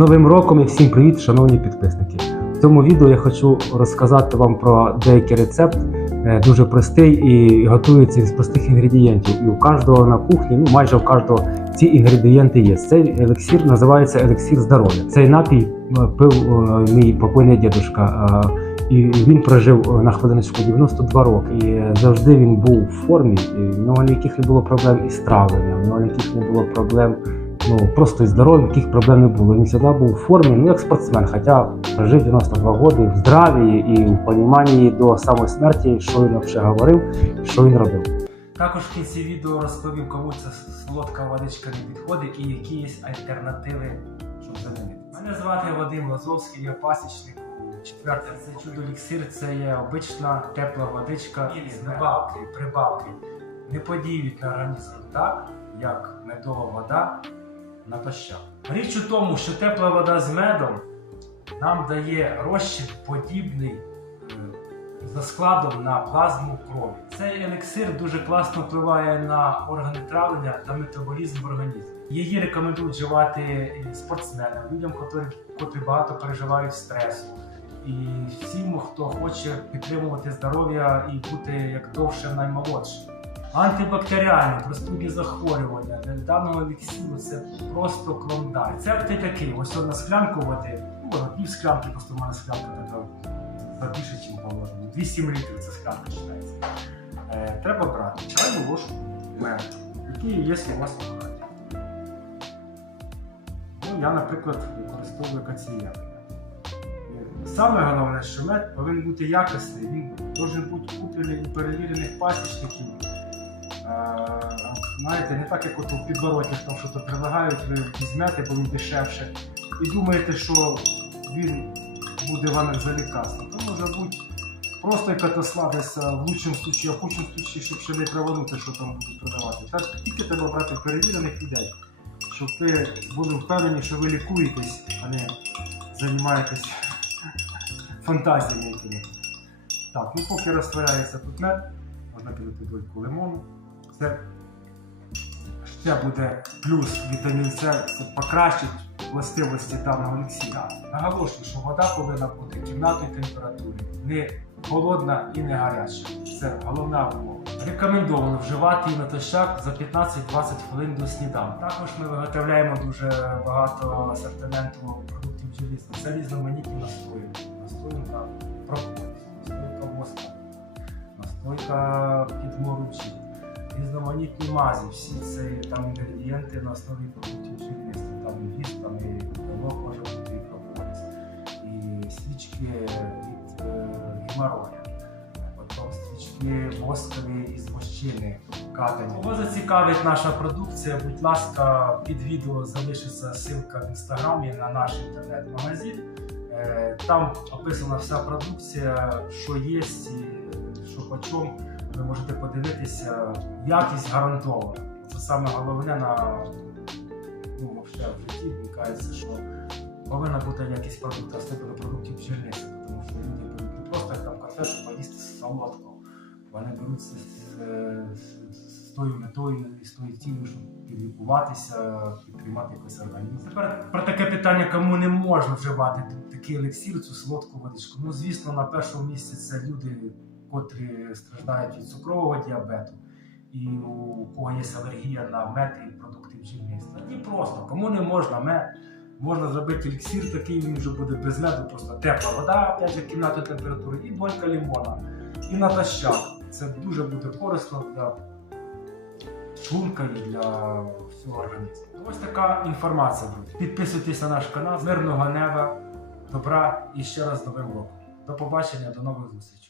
Новим роком і всім привіт, шановні підписники. В цьому відео я хочу розказати вам про деякий рецепт, е, дуже простий і готується з простих інгредієнтів. І у кожного на кухні, ну майже у кожного ці інгредієнти є. Цей елексір називається елексір здоров'я. Цей напій е, пив е, мій покойний дідушка. І він прожив на хвилиночку 92 роки. І завжди він був в формі. І в нього ніяких не було проблем із травленням, в нього ніяких не було проблем ну, просто із здоров'ям, яких проблем не було. Він завжди був у формі, ну як спортсмен, хоча прожив 92 роки в здраві і в поніманні до самої смерті, що він взагалі говорив, що він робив. Також в кінці відео розповім, кому ця солодка водичка не підходить і які є альтернативи, щоб замінити. Мене звати Вадим Лазовський, я пасічник. Четверте, це чудо еліксир, це є обична тепла водичка із прибавки, прибавки. Не подіють на організм так, як медова вода натощак. Річ у тому, що тепла вода з медом нам дає розчин подібний е, за складом на плазму крові. Цей елексир дуже класно впливає на органи травлення та метаболізм в організмі. Її рекомендують вживати спортсменам, людям, котрі багато переживають стресу. І всім, хто хоче підтримувати здоров'я і бути як довше наймолодшим. Антибактеріальні, простудні захворювання для даного еліксиру це просто клондайк. Рецепти такі: ось одна склянку води, ну пів склянки, просто в мене склянка така більше, ніж положено. 200 мл це склянка вважається. Е, треба брати чайну ложку меду, які є у вас в хаті. Ну, я, наприклад, використовую каціяк. Саме головне, що мед повинен бути якісний, він повинен бути куплений у перевірених пасічників. Знаєте, не так, як от у підворотнях там щось прилагають, ви візьмете, бо він дешевше, і думаєте, що він буде вам як за лікарство. То може бути просто як катаславися в лучшому случаї, а в худшому случаї, щоб ще не траванути, що там будуть продавати. Так тільки треба брати перевірених людей, щоб ви були впевнені, що ви лікуєтесь, а не займаєтесь фантазіями якимись. Так, ну поки розтворяється тут мед, можна дольку лимону. Це ще буде плюс вітамін С, це покращить властивості даного еліксира. Наголошую, що вода повинна бути кімнатної температури, не холодна і не гаряча. Це головна умова. Рекомендовано вживати її натощак за 15-20 хвилин до сніданку. Також ми виготовляємо дуже багато асортименту продуктів желізних. Це різноманітні настої. Настої на прополіс, настойка воска, настойка підморучі, різноманітні мазі. Всі це там інгредієнти на основі продуктів желізних. Там і віст, там і пилок може бути, і прополіс, і свічки від е, геморрою. Потім свічки воскові із вощини катані. Кого зацікавить наша продукція, будь ласка, під відео залишиться ссылка в інстаграмі на наш інтернет-магазин. Е, Там описана вся продукція, що є, що по чому. Ви можете подивитися, якість гарантована. Це саме головне на ну, взагалі в житті вмикається, що повинна бути якість продукту, особливо продуктів пчельництва, тому що люди беруть не просто там котлету поїсти солодко. Вони беруть це з, з, з тою метою і з тою цілею, щоб підлікуватися, підтримати якийсь організм. Тепер про таке питання, кому не можна вживати такий елексір, цю солодку водичку. Ну, звісно, на першому місці це люди, котрі страждають від цукрового діабету. І у кого є алергія на мед і продукти бджільництва. І просто, кому не можна мед, можна зробити еліксир такий, він вже буде без меду, просто тепла вода, опять же, кімнатної температури, і долька лимона, і натощак. Це дуже буде корисно для шлунка і для всього організму. Ось така інформація буде. Підписуйтесь на наш канал. Мирного неба, добра і ще раз новим роком. До побачення, до нових зустрічей.